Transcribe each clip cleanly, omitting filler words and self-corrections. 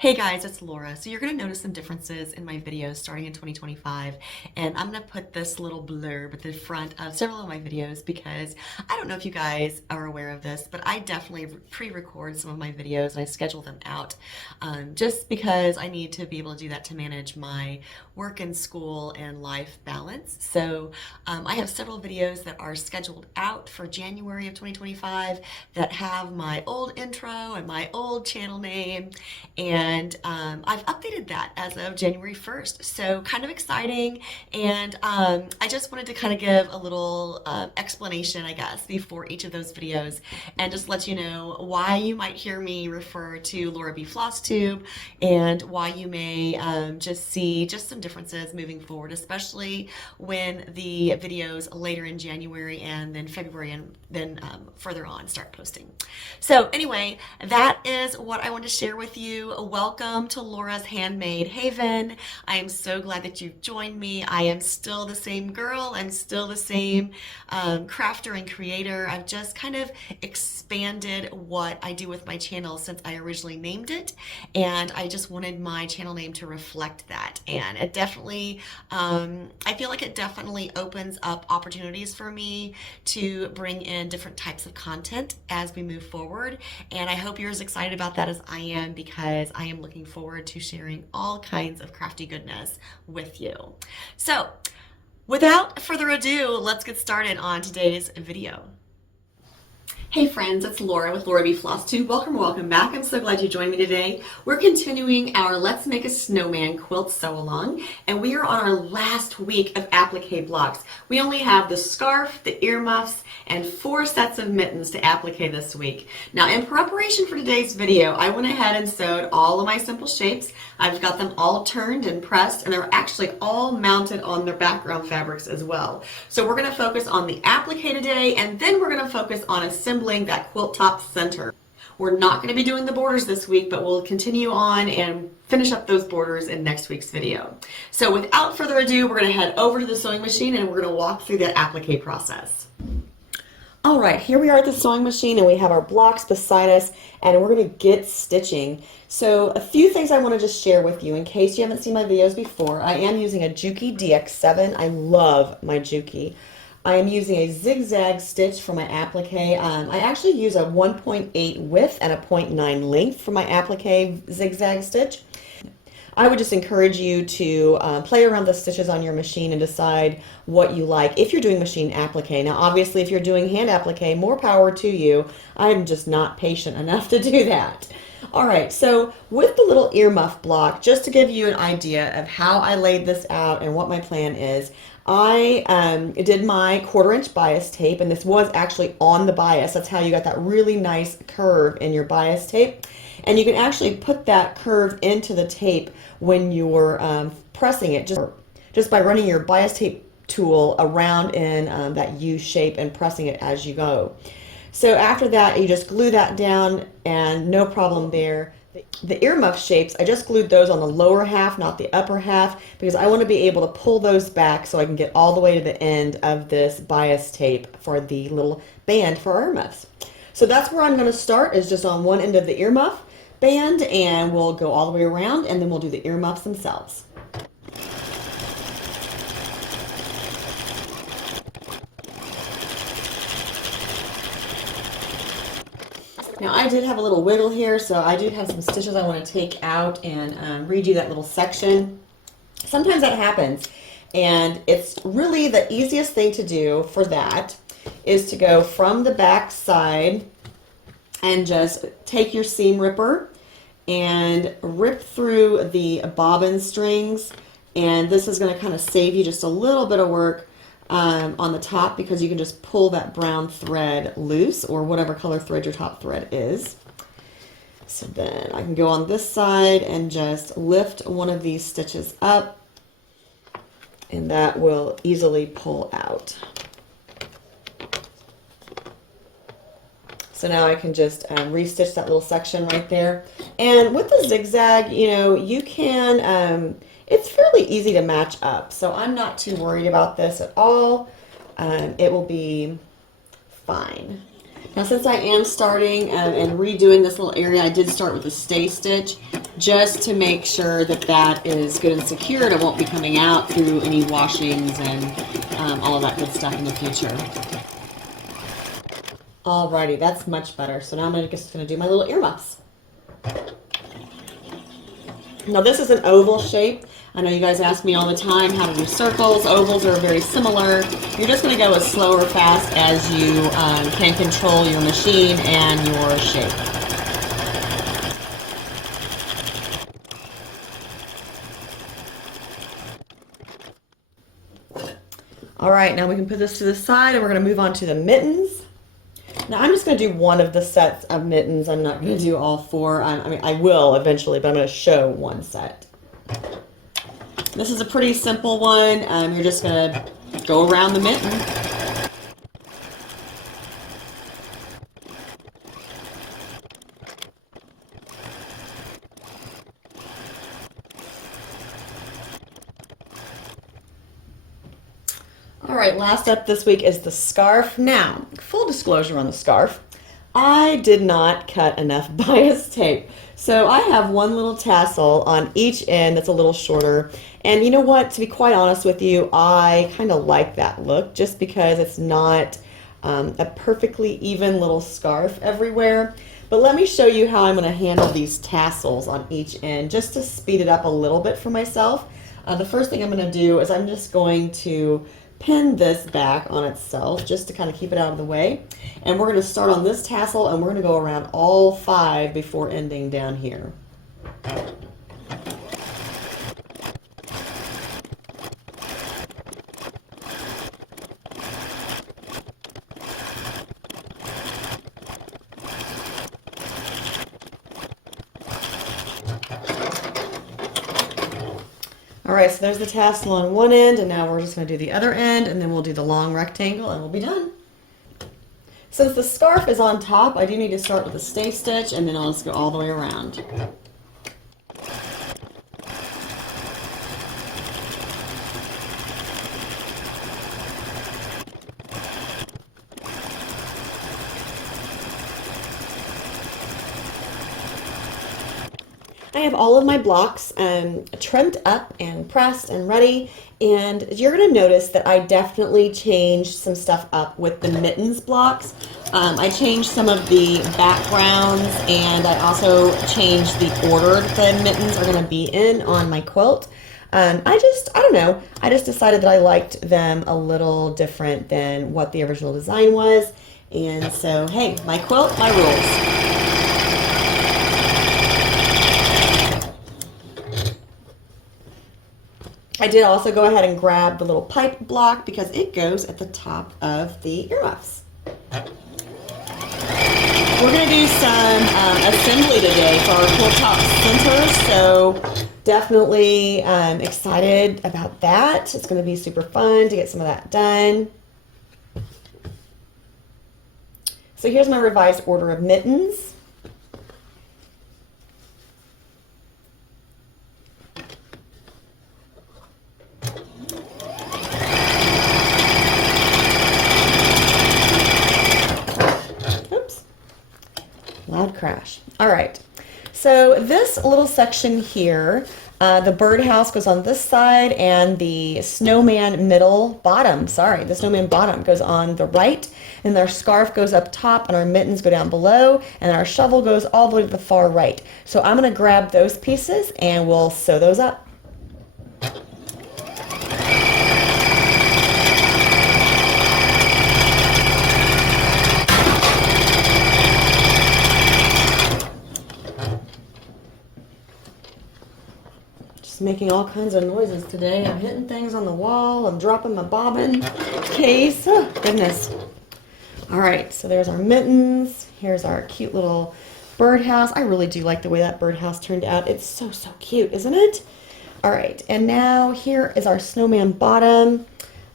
Hey guys, it's Laura. So you're going to notice some differences in my videos starting in 2025, and I'm going to put this little blurb at the front of several of my videos because I don't know if you guys are aware of this, but I definitely pre-record some of my videos and I schedule them out just because I need to be able to do that to manage my work and school and life balance. So I have several videos that are scheduled out for January of 2025 that have my old intro and my old channel name, and I've updated that as of January 1st. So kind of exciting. And I just wanted to kind of give a little explanation, I guess, before each of those videos and just let you know why you might hear me refer to Laura B. Floss Tube and why you may just see just some differences moving forward, especially when the videos later in January and then February and then further on start posting. So anyway, that is what I want to share with you. Welcome to Laura's Handmade Haven. I am so glad that you've joined me. I am still the same girl. I'm still the same crafter and creator. I've just kind of expanded what I do with my channel since I originally named it, and I just wanted my channel name to reflect that. And it definitely, I feel like it definitely opens up opportunities for me to bring in different types of content as we move forward. And I hope you're as excited about that as I am, because I am looking forward to sharing all kinds of crafty goodness with you. So without further ado, let's get started on today's video. Hey friends, it's Laura with Laura B. Floss Tube. Welcome back. I'm so glad you joined me today. We're continuing our Let's Make a Snowman quilt sew along, and we are on our last week of applique blocks. We only have the scarf, the earmuffs, and 4 sets of mittens to applique this week. Now, in preparation for today's video, I went ahead and sewed all of my simple shapes. I've got them all turned and pressed, and they're actually all mounted on their background fabrics as well. So we're going to focus on the applique today, and then we're going to focus on assembling that quilt top center. We're not going to be doing the borders this week, but we'll continue on and finish up those borders in next week's video. So without further ado, we're going to head over to the sewing machine and we're going to walk through that applique process. All right, here we are at the sewing machine and we have our blocks beside us and we're going to get stitching. So a few things I want to just share with you in case you haven't seen my videos before. I am using a Juki DX7. I love my Juki. I am using a zigzag stitch for my applique. I actually use a 1.8 width and a 0.9 length for my applique zigzag stitch. I would just encourage you to play around the stitches on your machine and decide what you like if you're doing machine applique. Now obviously if you're doing hand applique, more power to you. I'm just not patient enough to do that. Alright, so with the little earmuff block, just to give you an idea of how I laid this out and what my plan is, I did my 1/4 inch bias tape, and this was actually on the bias. That's how you got that really nice curve in your bias tape. And you can actually put that curve into the tape when you're pressing it just by running your bias tape tool around in that U shape and pressing it as you go. So after that, you just glue that down and no problem there. The earmuff shapes, I just glued those on the lower half, not the upper half, because I want to be able to pull those back so I can get all the way to the end of this bias tape for the little band for our earmuffs. So that's where I'm going to start, is just on one end of the earmuff band, and we'll go all the way around and then we'll do the earmuffs themselves. Now I did have a little wiggle here, so I do have some stitches I want to take out and redo that little section. Sometimes that happens, and it's really the easiest thing to do for that is to go from the back side and just take your seam ripper and rip through the bobbin strings, and this is going to kind of save you just a little bit of work on the top, because you can just pull that brown thread loose, or whatever color thread your top thread is. So then I can go on this side and just lift one of these stitches up, and that will easily pull out. So now I can just restitch that little section right there. And with the zigzag, you know, you can it's fairly easy to match up, so I'm not too worried about this at all. It will be fine. Now since I am starting and redoing this little area, I did start with a stay stitch, just to make sure that that is good and secured. It won't be coming out through any washings and all of that good stuff in the future. Alrighty, that's much better. So now I'm just gonna do my little earmuffs. Now this is an oval shape. I know you guys ask me all the time how to do circles. Ovals are very similar. You're just going to go as slow or fast as you can control your machine and your shape. All right, now we can put this to the side and we're going to move on to the mittens. Now I'm just going to do one of the sets of mittens. I'm not going to do all four. I mean, I will eventually, but I'm going to show one set. This is a pretty simple one. You're just going to go around the mitten. All right, last up this week is the scarf. Now, full disclosure on the scarf, I did not cut enough bias tape. So I have one little tassel on each end that's a little shorter. And you know what, to be quite honest with you, I kind of like that look just because it's not a perfectly even little scarf everywhere. But let me show you how I'm going to handle these tassels on each end just to speed it up a little bit for myself. The first thing I'm going to do is I'm just going to pin this back on itself just to kind of keep it out of the way. And we're going to start on this tassel and we're going to go around all 5 before ending down here. All right, so there's the tassel on one end, and now we're just going to do the other end, and then we'll do the long rectangle, and we'll be done. Since the scarf is on top, I do need to start with a stay stitch, and then I'll just go all the way around. I have all of my blocks trimmed up and pressed and ready, and you're going to notice that I definitely changed some stuff up with the mittens blocks. I changed some of the backgrounds, and I also changed the order that the mittens are going to be in on my quilt. I don't know, I just decided that I liked them a little different than what the original design was, and so hey, my quilt, my rules. I did also go ahead and grab the little pipe block because it goes at the top of the earmuffs. We're going to do some assembly today for our quilt top center, so definitely excited about that. It's going to be super fun to get some of that done. So here's my revised order of mittens. Loud crash. All right, so this little section here, the birdhouse goes on this side and the snowman the snowman bottom goes on the right, and our scarf goes up top and our mittens go down below, and our shovel goes all the way to the far right. So I'm going to grab those pieces and we'll sew those up. Making all kinds of noises today. I'm hitting things on the wall. I'm dropping my bobbin case. Oh, goodness. All right, so there's our mittens. Here's our cute little birdhouse. I really do like the way that birdhouse turned out. It's so, so cute, isn't it? All right, and now here is our snowman bottom.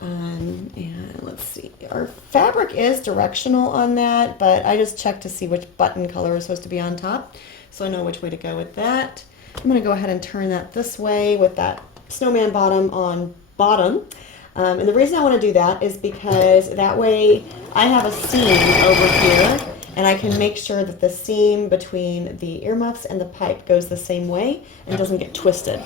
And let's see. Our fabric is directional on that, but I just checked to see which button color is supposed to be on top, so I know which way to go with that. I'm going to go ahead and turn that this way with that snowman bottom on bottom. And the reason I want to do that is because that way I have a seam over here, and I can make sure that the seam between the earmuffs and the pipe goes the same way and doesn't get twisted.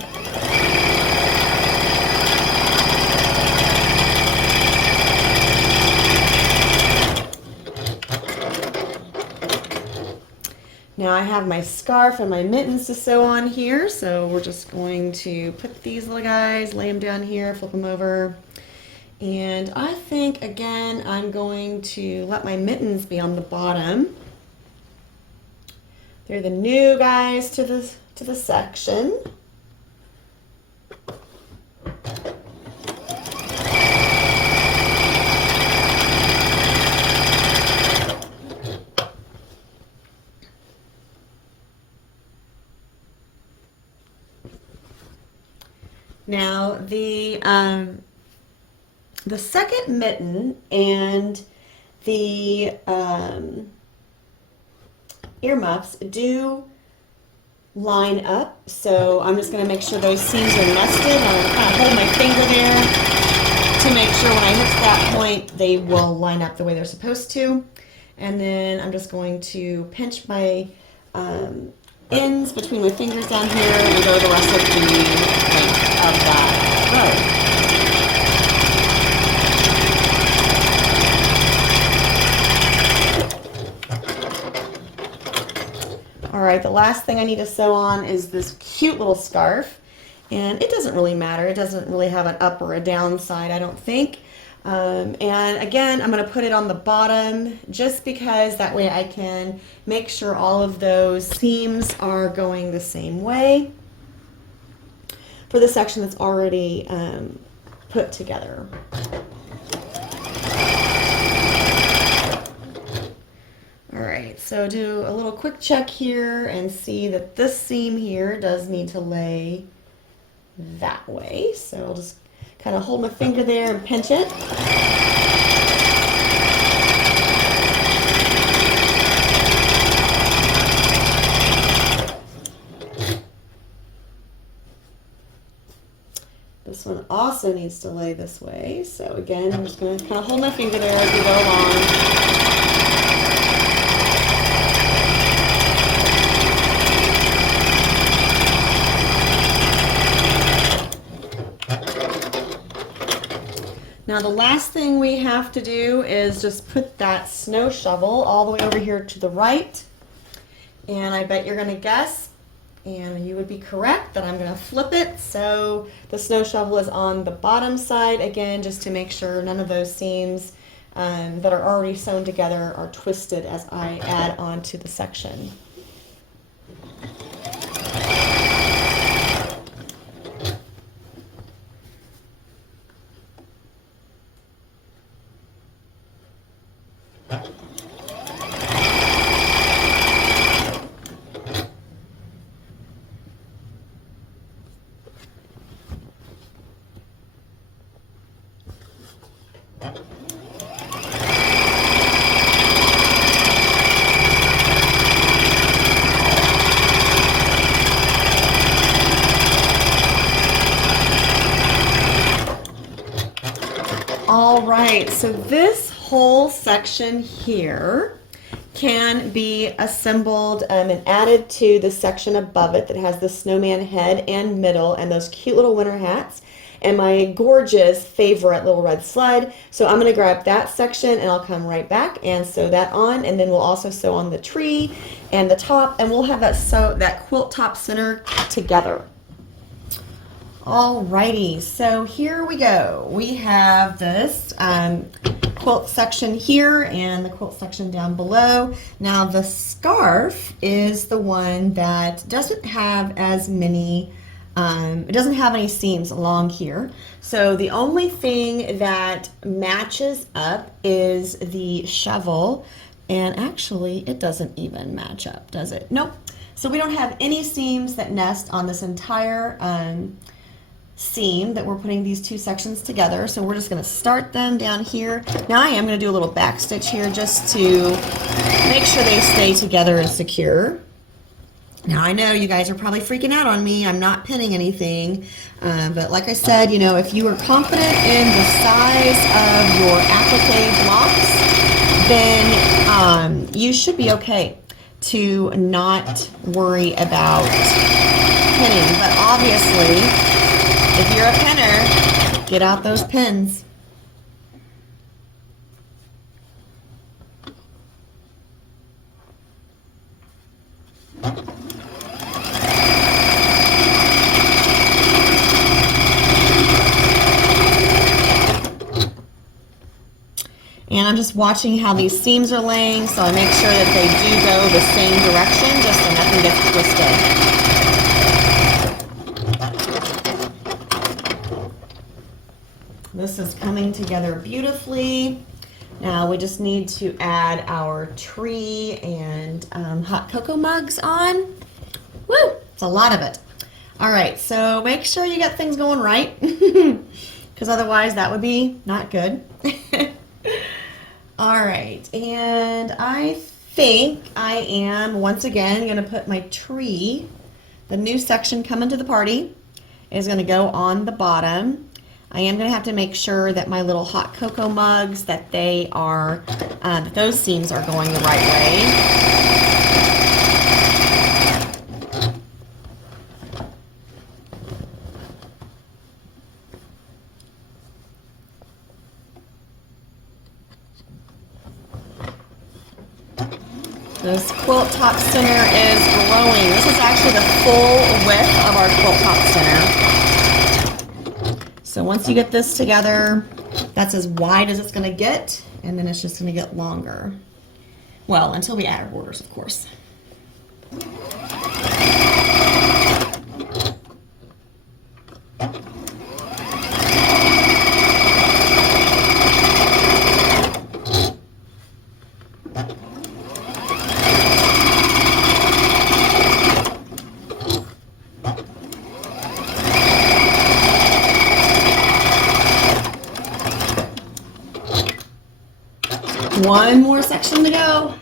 Now I have my scarf and my mittens to sew on here, so we're just going to put these little guys, lay them down here, flip them over. And I think, again, I'm going to let my mittens be on the bottom. They're the new guys to the section. Now the second mitten and the earmuffs do line up, so I'm just going to make sure those seams are nested. I'm going to kind of hold my finger there to make sure when I hit that point they will line up the way they're supposed to. And then I'm just going to pinch my ends between my fingers down here and go the rest of the length of that row. All right, the last thing I need to sew on is this cute little scarf, and it doesn't really matter. It doesn't really have an up or a down side, I don't think. And again, I'm going to put it on the bottom just because that way I can make sure all of those seams are going the same way for the section that's already put together. All right, so do a little quick check here and see that this seam here does need to lay that way. So I'll just kind of hold my finger there and pinch it. This one also needs to lay this way. So again, I'm just going to kind of hold my finger there as we go along. Now the last thing we have to do is just put that snow shovel all the way over here to the right. And I bet you're going to guess, and you would be correct, that I'm going to flip it so the snow shovel is on the bottom side, again, just to make sure none of those seams that are already sewn together are twisted as I add on to the section. All right, so this whole section here can be assembled and added to the section above it that has the snowman head and middle and those cute little winter hats and my gorgeous favorite little red sled. So I'm going to grab that section and I'll come right back and sew that on, and then we'll also sew on the tree and the top, and we'll have that quilt top center together. Alrighty, so here we go. We have this quilt section here and the quilt section down below. Now the scarf is the one that doesn't have as many, it doesn't have any seams along here. So the only thing that matches up is the shovel, and actually it doesn't even match up, does it? Nope. So we don't have any seams that nest on this entire seam that we're putting these two sections together. So we're just going to start them down here. Now I am going to do a little back stitch here just to make sure they stay together and secure. Now I know you guys are probably freaking out on me. I'm not pinning anything, but like I said, you know, if you are confident in the size of your applique blocks, then you should be okay to not worry about pinning. But obviously, if you're a pinner, get out those pins. And I'm just watching how these seams are laying, so I make sure that they do go the same direction, just so nothing gets twisted. This is coming together beautifully. Now we just need to add our tree and hot cocoa mugs on. Woo! It's a lot of it. All right, so make sure you get things going right, because otherwise that would be not good. All right, and I think I am, once again, going to put my tree, the new section coming to the party, is going to go on the bottom. I am going to have to make sure that my little hot cocoa mugs, that they are, that those seams are going the right way. This quilt top center is glowing. This is actually the full width of our quilt top center. So once you get this together, that's as wide as it's going to get, and then it's just going to get longer. Well, until we add our borders, of course. One more section to go.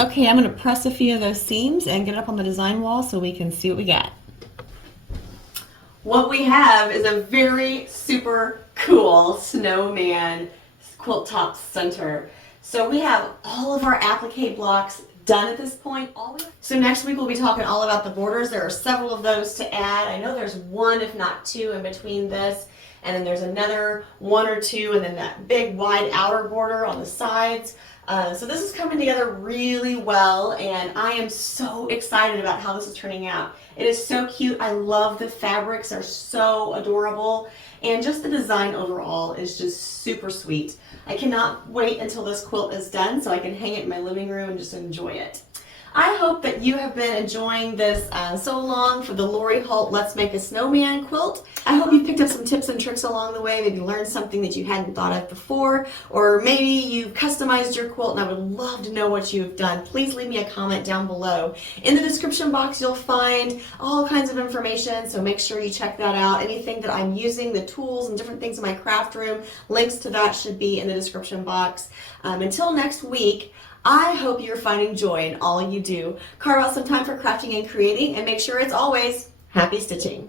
Okay, I'm going to press a few of those seams and get it up on the design wall so we can see what we got. What we have is a very super cool snowman quilt top center. So we have all of our applique blocks done at this point. So next week we'll be talking all about the borders. There are several of those to add. I know there's one, if not two, in between this, and then there's another one or two, and then that big wide outer border on the sides. So this is coming together really well, and I am so excited about how this is turning out. It is so cute. I love the fabrics. They're so adorable, and just the design overall is just super sweet. I cannot wait until this quilt is done so I can hang it in my living room and just enjoy it. I hope that you have been enjoying this so long for the Lori Holt Let's Make a Snowman quilt. I hope you picked up some tips and tricks along the way, maybe learned something that you hadn't thought of before, or maybe you've customized your quilt, and I would love to know what you've done. Please leave me a comment down below. In the description box you'll find all kinds of information, so make sure you check that out. Anything that I'm using, the tools and different things in my craft room, links to that should be in the description box. Until next week, I hope you're finding joy in all you do. Carve out some time for crafting and creating, and make sure it's always happy stitching.